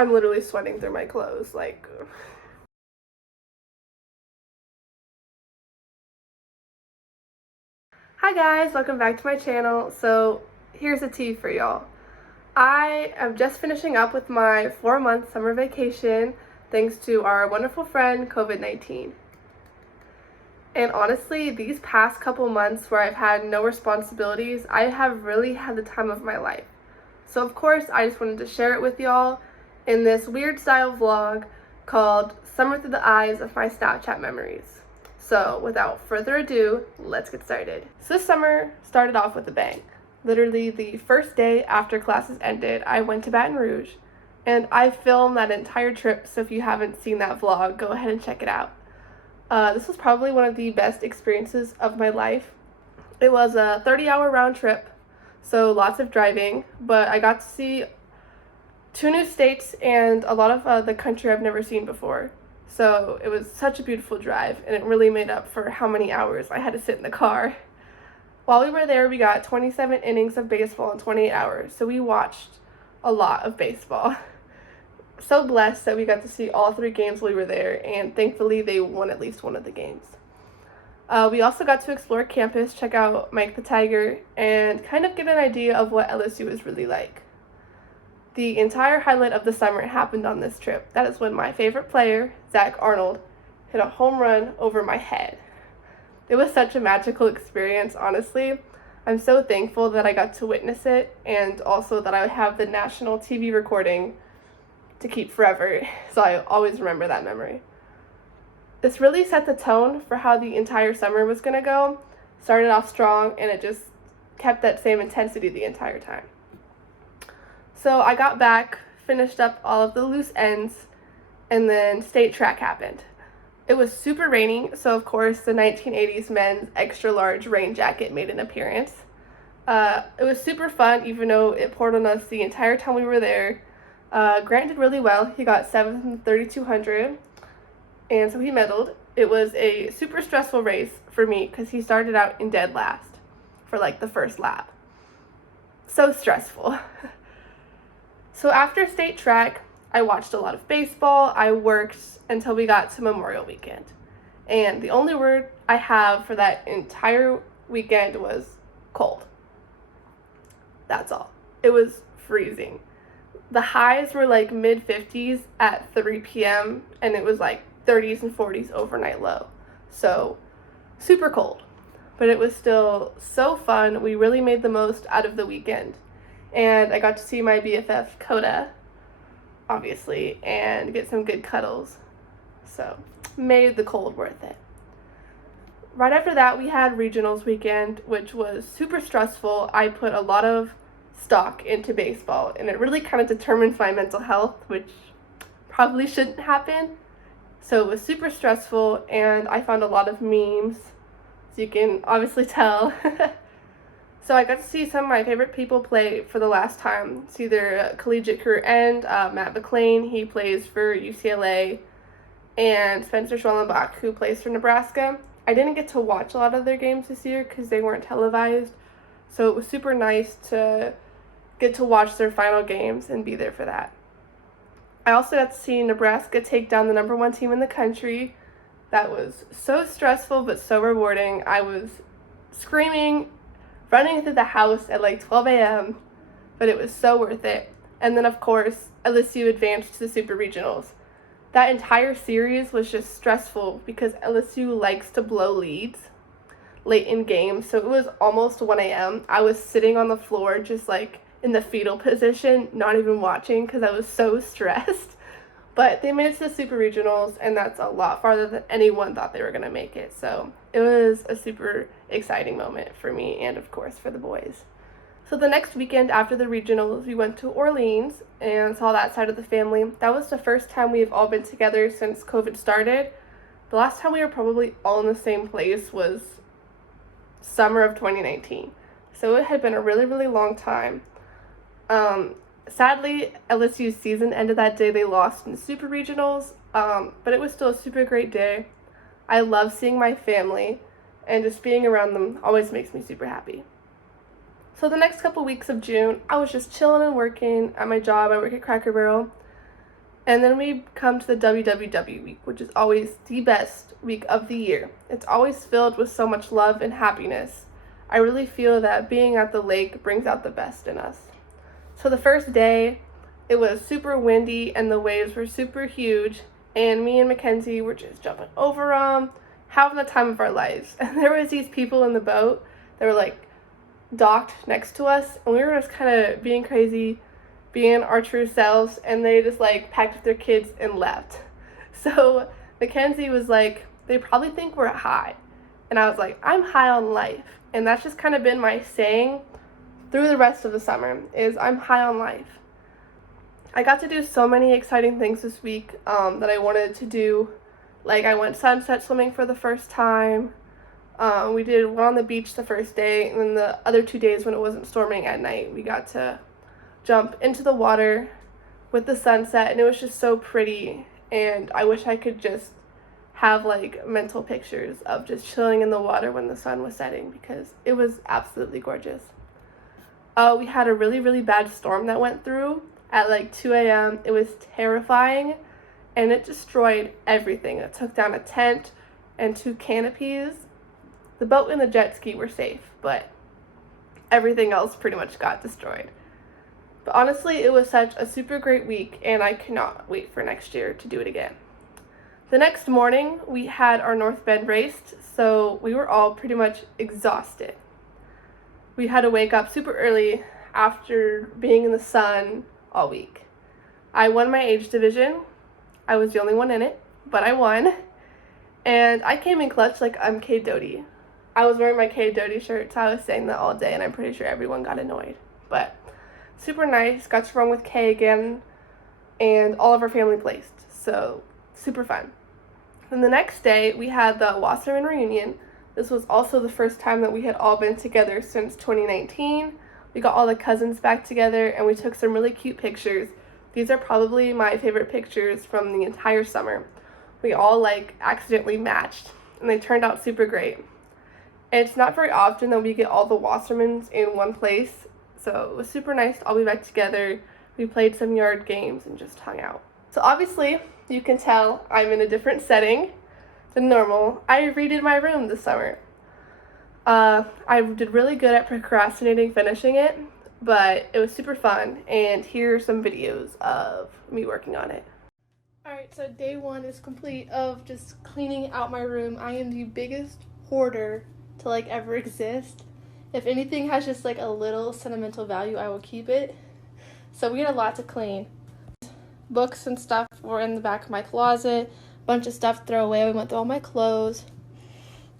I'm literally sweating through my clothes, like. Hi guys, welcome back to my channel. So here's a tea for y'all. I am just finishing up with my 4-month summer vacation thanks to our wonderful friend COVID-19. And honestly, these past couple months where I've had no responsibilities, I have really had the time of my life. So of course, I just wanted to share it with y'all in this weird style vlog called Summer Through the Eyes of My Snapchat Memories. So without further ado, let's get started. So this summer started off with a bang. Literally the first day after classes ended, I went to Baton Rouge and I filmed that entire trip, so if you haven't seen that vlog, go ahead and check it out. This was probably one of the best experiences of my life. It was a 30-hour round trip, so lots of driving, but I got to see 2 new states and a lot of the country I've never seen before. So it was such a beautiful drive, and it really made up for how many hours I had to sit in the car. While we were there, we got 27 innings of baseball in 28 hours, so we watched a lot of baseball. So blessed that we got to see all 3 games while we were there, and thankfully they won at least one of the games. We also got to explore campus, check out Mike the Tiger, and kind of get an idea of what LSU is really like. The entire highlight of the summer happened on this trip. That is when my favorite player, Zach Arnold, hit a home run over my head. It was such a magical experience, honestly. I'm so thankful that I got to witness it, and also that I have the national TV recording to keep forever, so I always remember that memory. This really set the tone for how the entire summer was going to go. Started off strong, and it just kept that same intensity the entire time. So I got back, finished up all of the loose ends, and then state track happened. It was super rainy, so of course the 1980s men's extra large rain jacket made an appearance. It was super fun, even though it poured on us the entire time we were there. Grant did really well. He got 7th in 3,200, and so he medaled. It was a super stressful race for me because he started out in dead last for like the first lap. So stressful. So after state track, I watched a lot of baseball. I worked until we got to Memorial Weekend. And the only word I have for that entire weekend was cold. That's all. It was freezing. The highs were like mid-50s at 3 p.m. and it was like 30s and 40s overnight low. So super cold. But it was still so fun. We really made the most out of the weekend. And I got to see my BFF, Coda, obviously, and get some good cuddles. So, made the cold worth it. Right after that, we had regionals weekend, which was super stressful. I put a lot of stock into baseball, and it really kind of determines my mental health, which probably shouldn't happen. So it was super stressful, and I found a lot of memes, so you can obviously tell. So I got to see some of my favorite people play for the last time. It's either collegiate career end, Matt McLean, he plays for UCLA, and Spencer Schwellenbach, who plays for Nebraska. I didn't get to watch a lot of their games this year because they weren't televised, so it was super nice to get to watch their final games and be there for that. I also got to see Nebraska take down the #1 team in the country. That was so stressful but so rewarding. I was screaming, running through the house at like 12 a.m., but it was so worth it. And then, of course, LSU advanced to the Super Regionals. That entire series was just stressful because LSU likes to blow leads late in games, so it was almost 1 a.m. I was sitting on the floor just like in the fetal position, not even watching because I was so stressed. But they made it to the Super Regionals, and that's a lot farther than anyone thought they were going to make it. So it was a super exciting moment for me and, of course, for the boys. So the next weekend after the regionals, we went to Orleans and saw that side of the family. That was the first time we've all been together since COVID started. The last time we were probably all in the same place was summer of 2019. So it had been a really, really long time. Sadly, LSU's season ended that day. They lost in the Super Regionals, but it was still a super great day. I love seeing my family, and just being around them always makes me super happy. So the next couple weeks of June, I was just chilling and working at my job. I work at Cracker Barrel, And then we come to the WWW week, which is always the best week of the year. It's always filled with so much love and happiness. I really feel that being at the lake brings out the best in us. So the first day, it was super windy and the waves were super huge, and me and Mackenzie were just jumping over them, having the time of our lives. And there was these people in the boat that were like docked next to us, and we were just kind of being crazy, being our true selves, and they just like packed up their kids and left. So Mackenzie was like, they probably think we're high. And I was like, I'm high on life. And that's just kind of been my saying through the rest of the summer, is I'm high on life. I got to do so many exciting things this week that I wanted to do. Like, I went sunset swimming for the first time. We did one on the beach the first day, and then the other 2 days when it wasn't storming at night, we got to jump into the water with the sunset, and it was just so pretty. And I wish I could just have like mental pictures of just chilling in the water when the sun was setting, because it was absolutely gorgeous. We had a really, really bad storm that went through at like 2 a.m. It was terrifying, and it destroyed everything. It took down a tent and 2 canopies. The boat and the jet ski were safe, but everything else pretty much got destroyed. But honestly, it was such a super great week, and I cannot wait for next year to do it again. The next morning, we had our North Bend race, so we were all pretty much exhausted. We had to wake up super early after being in the sun all week. I won my age division. I was the only one in it, but I won. And I came in clutch like I'm Kay Doty. I was wearing my Kay Doty shirt, so I was saying that all day, and I'm pretty sure everyone got annoyed. But super nice, got to run with Kay again, and all of our family placed, so super fun. Then the next day, we had the Wasserman reunion. This was also the first time that we had all been together since 2019. We got all the cousins back together, and we took some really cute pictures. These are probably my favorite pictures from the entire summer. We all like accidentally matched, and they turned out super great. And it's not very often that we get all the Wassermans in one place, so it was super nice to all be back together. We played some yard games and just hung out. So obviously, you can tell I'm in a different setting than normal. I redid my room this summer. I did really good at procrastinating finishing it, but it was super fun, and here are some videos of me working on it. Alright, so day 1 is complete of just cleaning out my room. I am the biggest hoarder to like ever exist. If anything has just like a little sentimental value, I will keep it. So we had a lot to clean. Books and stuff were in the back of my closet. Bunch of stuff to throw away. We went through all my clothes.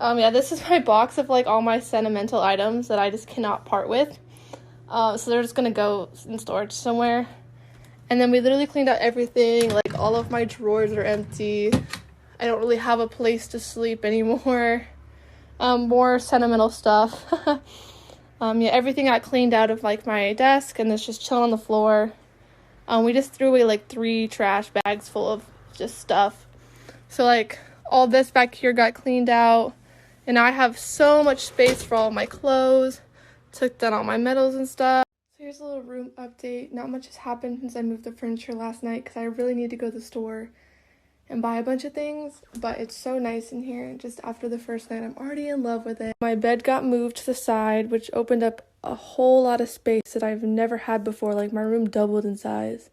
Yeah, this is my box of like all my sentimental items that I just cannot part with. So they're just gonna go in storage somewhere. And then we literally cleaned out everything. Like all of my drawers are empty. I don't really have a place to sleep anymore. More sentimental stuff. Yeah, everything got cleaned out of like my desk, and it's just chilling on the floor. We just threw away like 3 trash bags full of just stuff. So like all this back here got cleaned out, and now I have so much space for all my clothes. Took down all my medals and stuff. So here's a little room update. Not much has happened since I moved the furniture last night, because I really need to go to the store and buy a bunch of things, but it's so nice in here. Just after the first night, I'm already in love with it. My bed got moved to the side, which opened up a whole lot of space that I've never had before. Like my room doubled in size.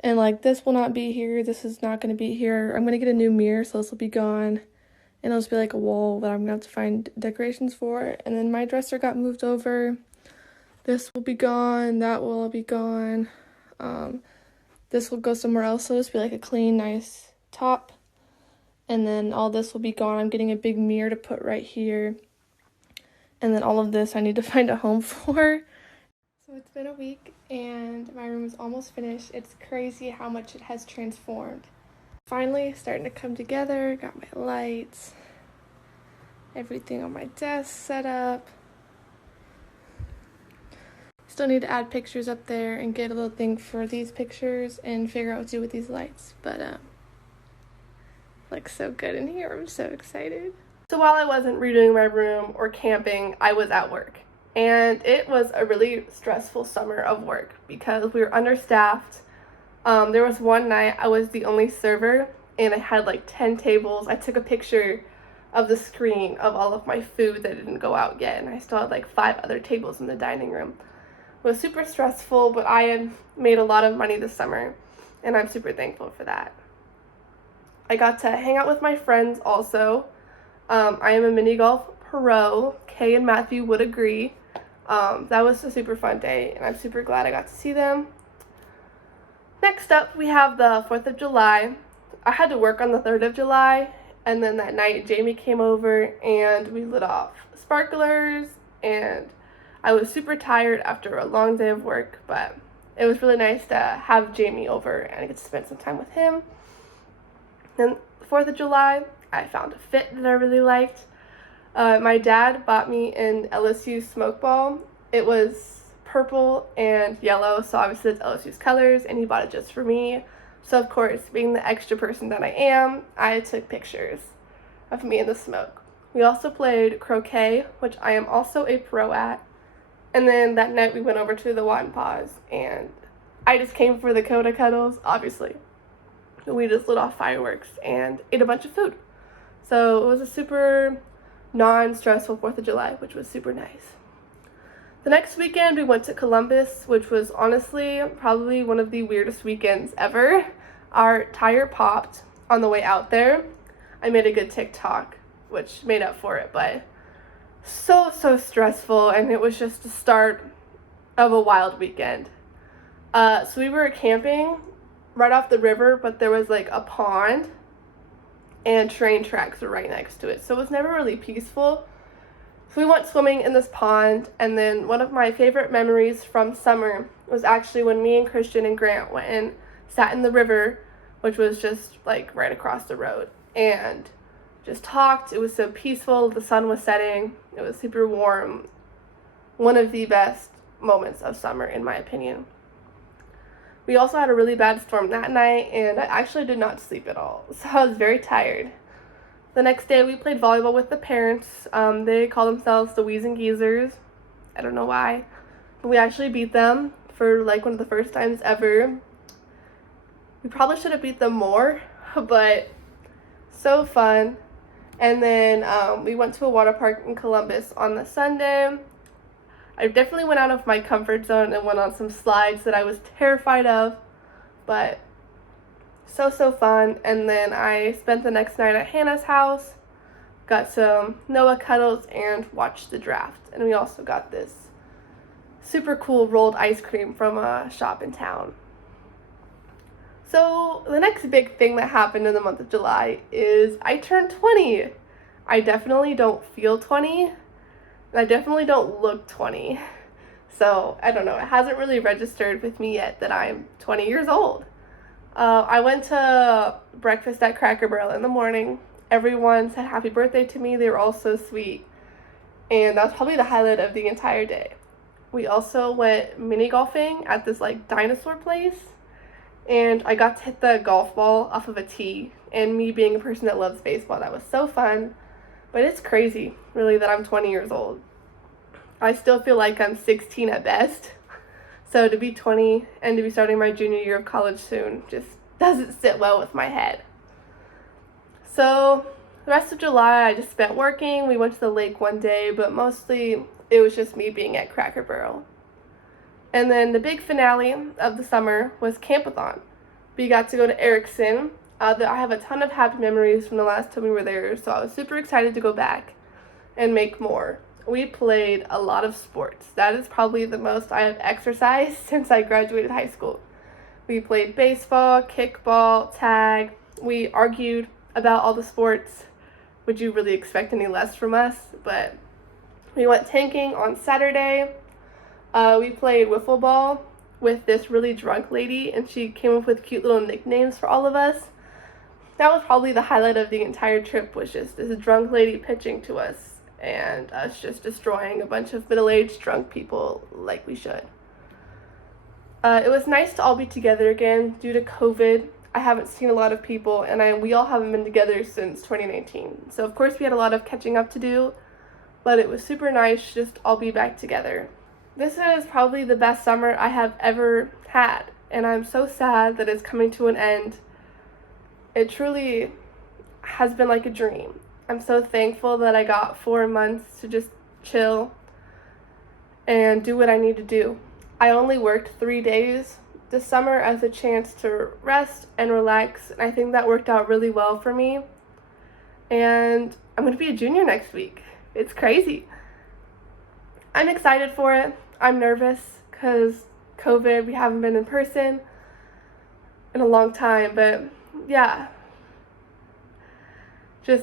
And like this will not be here. This is not going to be here. I'm going to get a new mirror, so this will be gone. And it'll just be like a wall that I'm going to have to find decorations for. And then my dresser got moved over. This will be gone. That will be gone. This will go somewhere else, so this will be like a clean, nice top. And then all this will be gone. I'm getting a big mirror to put right here. And then all of this I need to find a home for. So it's been a week, and my room is almost finished. It's crazy how much it has transformed. Finally starting to come together. Got my lights. Everything on my desk set up. Still need to add pictures up there and get a little thing for these pictures and figure out what to do with these lights. But looks so good in here. I'm so excited. So while I wasn't redoing my room or camping, I was at work. And it was a really stressful summer of work because we were understaffed. There was one night I was the only server and I had like 10 tables. I took a picture of the screen of all of my food that didn't go out yet, and I still had like 5 other tables in the dining room. It was super stressful, but I had made a lot of money this summer, and I'm super thankful for that. I got to hang out with my friends also. I am a mini golf pro. Kay and Matthew would agree. That was a super fun day, and I'm super glad I got to see them. Next up, we have the 4th of July. I had to work on the 3rd of July, and then that night Jamie came over and we lit off sparklers, and I was super tired after a long day of work, but it was really nice to have Jamie over and I get to spend some time with him. Then 4th of July, I found a fit that I really liked. My dad bought me an LSU smoke ball. It was purple and yellow, so obviously it's LSU's colors, and he bought it just for me. So of course, being the extra person that I am, I took pictures of me in the smoke. We also played croquet, which I am also a pro at. And then that night we went over to the Wattpaws, and I just came for the Coda Cuddles, obviously. We just lit off fireworks and ate a bunch of food. So it was a super non-stressful 4th of July, which was super nice. The next weekend, we went to Columbus, which was honestly probably one of the weirdest weekends ever. Our tire popped on the way out there. I made a good TikTok, which made up for it, but so stressful, and it was just the start of a wild weekend. So we were camping right off the river, but there was like a pond, and train tracks were right next to it, so it was never really peaceful. So we went swimming in this pond, and then one of my favorite memories from summer was actually when me and Christian and Grant went and sat in the river, which was just like right across the road, and just talked. It was so peaceful. The sun was setting. It was super warm. One of the best moments of summer, in my opinion. We also had a really bad storm that night, and I actually did not sleep at all, so I was very tired. The next day, we played volleyball with the parents. They call themselves the Wheeze and Geezers. I don't know why, but we actually beat them for like one of the first times ever. We probably should have beat them more, but so fun. And then we went to a water park in Columbus on the Sunday. I definitely went out of my comfort zone and went on some slides that I was terrified of, but so fun. And then I spent the next night at Hannah's house, got some Noah cuddles, and watched the draft. And we also got this super cool rolled ice cream from a shop in town. So the next big thing that happened in the month of July is I turned 20. I definitely don't feel 20, and I definitely don't look 20. So I don't know, it hasn't really registered with me yet that I'm 20 years old. I went to breakfast at Cracker Barrel in the morning. Everyone said happy birthday to me. They were all so sweet. And that was probably the highlight of the entire day. We also went mini golfing at this like dinosaur place. And I got to hit the golf ball off of a tee. And me being a person that loves baseball, that was so fun. But it's crazy, really, that I'm 20 years old. I still feel like I'm 16 at best. So to be 20 and to be starting my junior year of college soon just doesn't sit well with my head. So the rest of July I just spent working. We went to the lake one day, but mostly it was just me being at Cracker Barrel. And then the big finale of the summer was Campathon. We got to go to Erickson. I have a ton of happy memories from the last time we were there, so I was super excited to go back and make more. We played a lot of sports. That is probably the most I have exercised since I graduated high school. We played baseball, kickball, tag. We argued about all the sports. Would you really expect any less from us? But we went tanking on Saturday. We played wiffle ball with this really drunk lady, and she came up with cute little nicknames for all of us. That was probably the highlight of the entire trip, was just this drunk lady pitching to us and us just destroying a bunch of middle-aged drunk people like we should. It was nice to all be together again. Due to COVID, I haven't seen a lot of people, and we all haven't been together since 2019. So of course we had a lot of catching up to do, but it was super nice to just all be back together. This is probably the best summer I have ever had. and I'm so sad that it's coming to an end. It truly has been like a dream. I'm so thankful that I got 4 months to just chill and do what I need to do. I only worked 3 days this summer as a chance to rest and relax, and I think that worked out really well for me. And I'm going to be a junior next week. It's crazy. I'm excited for it. I'm nervous because COVID, we haven't been in person in a long time, but yeah.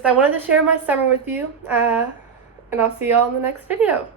I wanted to share my summer with you, and I'll see y'all in the next video.